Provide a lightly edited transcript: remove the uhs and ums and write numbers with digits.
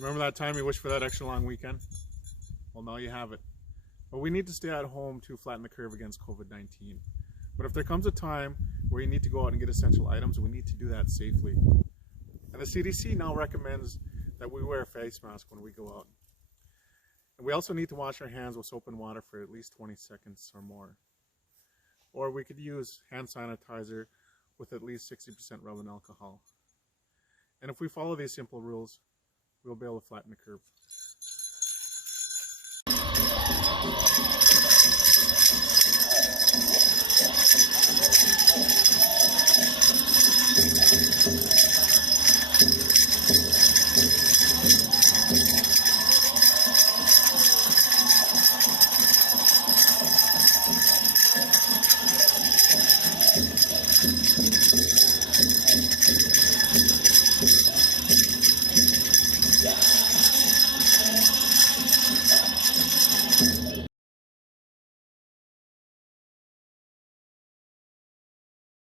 Remember that time you wished for that extra long weekend? Well, now you have it. But we need to stay at home to flatten the curve against COVID-19. But if there comes a time where you need to go out and get essential items, we need to do that safely. And the CDC now recommends that we wear a face mask when we go out. And we also need to wash our hands with soap and water for at least 20 seconds or more. Or we could use hand sanitizer with at least 60% rubbing alcohol. And if we follow these simple rules, we'll be able to flatten the curve.